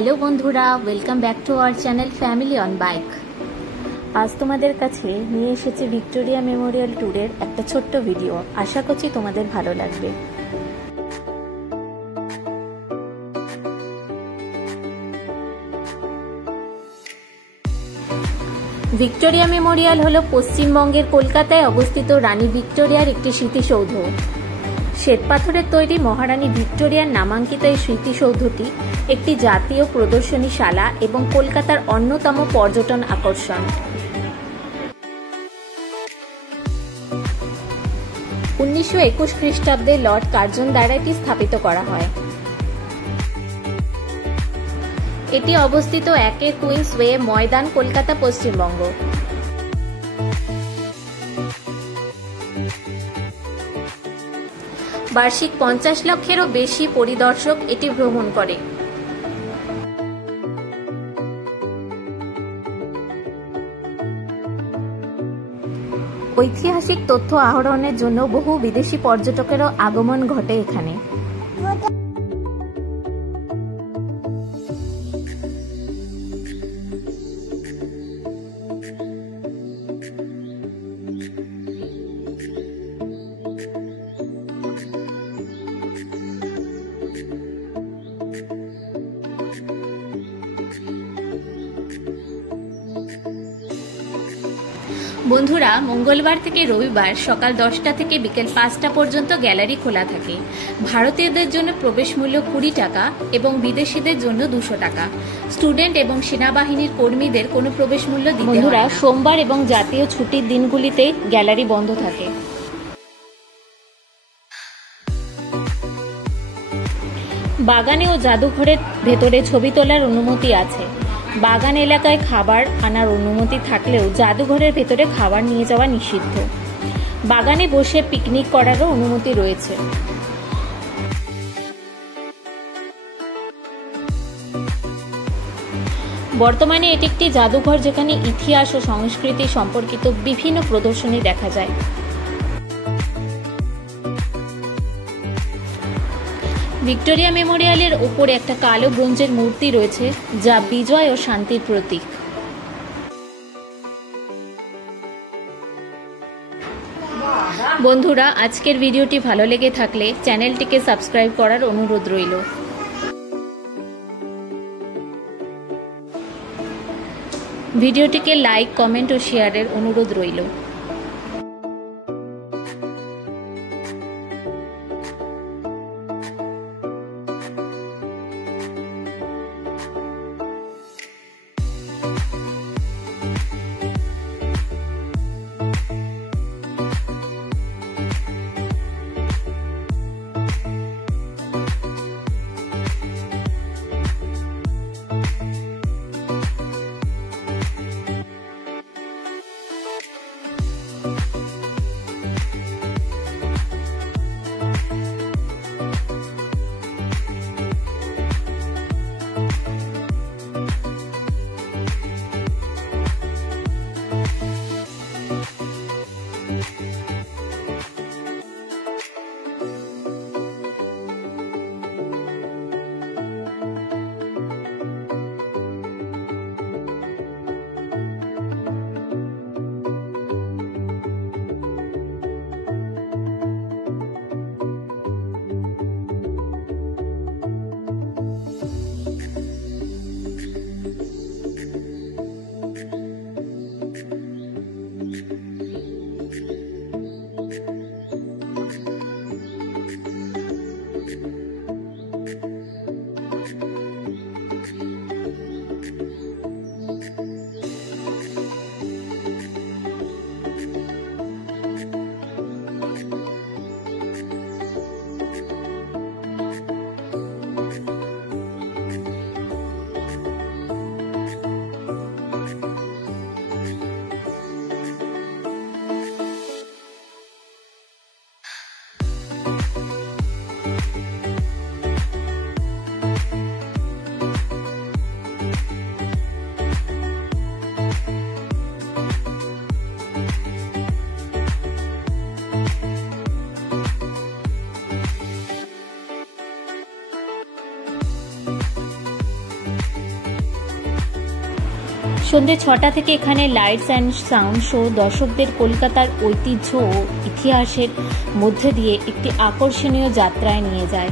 Hello বন্ধুরা, welcome back to our channel family on bike. আজ তোমাদের কাছে নিয়ে এসেছি ভিক্টোরিয়া মেমোরিয়াল ট্যুরের একটা ছোট্ট ভিডিও। আশা করছি তোমাদের ভালো লাগবে। ভিক্টোরিয়া মেমোরিয়াল হলো পশ্চিমবঙ্গের কলকাতায় অবস্থিত রানী ভিক্টোরিয়ার একটি স্মৃতিসৌধ। শ্বেতপাথরের তৈরি মহারানী ভিক্টোরিয়ার নামাঙ্কিত এই স্মৃতিসৌধটি একটি জাতীয় প্রদর্শনীশালা এবং কলকাতার অন্যতম পর্যটন আকর্ষণ। 1921 খ্রিস্টাব্দে লর্ড কার্জন দ্বারা এটি স্থাপিত করা হয়। এটি অবস্থিত 1 কুইন্সওয়ে ময়দান, কলকাতা, পশ্চিমবঙ্গ। বার্ষিক 50 লক্ষেরও বেশি পরিদর্শক এটি ভ্রমণ করে। ঐতিহাসিক তথ্য আহরণের জন্য বহু বিদেশি পর্যটকেরও আগমন ঘটে এখানে। বন্ধুরা, মঙ্গলবার থেকে রবিবার সকাল 10টা থেকে বিকেল 5টা পর্যন্ত গ্যালারি খোলা থাকে। ভারতীয়দের জন্য প্রবেশ মূল্য 20 টাকা এবং বিদেশিদের জন্য 200 টাকা। স্টুডেন্ট এবং সেনাবাহিনীর কর্মীদের কোনো প্রবেশ মূল্য দিতে হয় না। বন্ধুরা, সোমবার এবং জাতীয় ছুটির দিনগুলিতে গ্যালারি বন্ধ থাকে। বাগানে ও জাদুঘরের ভেতরে ছবি তোলার অনুমতি আছে। বাগান এলাকায় খাবার আনার অনুমতি থাকলেও জাদুঘরের ভেতরে খাবার নিয়ে যাওয়া নিষিদ্ধ। বাগানে বসে পিকনিক করারও অনুমতি রয়েছে। বর্তমানে এটি একটি জাদুঘর, যেখানে ইতিহাস ও সংস্কৃতি সম্পর্কিত বিভিন্ন প্রদর্শনী দেখা যায়। ভিক্টোরিয়া মেমোরিয়ালের ওপরে একটা কালো ব্রোঞ্জের মূর্তি রয়েছে, যা বিজয় ও শান্তির প্রতীক। বন্ধুরা, আজকের ভিডিওটি ভালো লেগে থাকলে চ্যানেলটিকে সাবস্ক্রাইব করার অনুরোধ রইল। ভিডিওটিকে লাইক, কমেন্ট ও শেয়ারের অনুরোধ রইল। সন্ধ্যে 6টা থেকে এখানে লাইটস অ্যান্ড সাউন্ড শো দর্শকদের কলকাতার ঐতিহ্য ও ইতিহাসের মধ্যে দিয়ে একটি আকর্ষণীয় যাত্রায় নিয়ে যায়।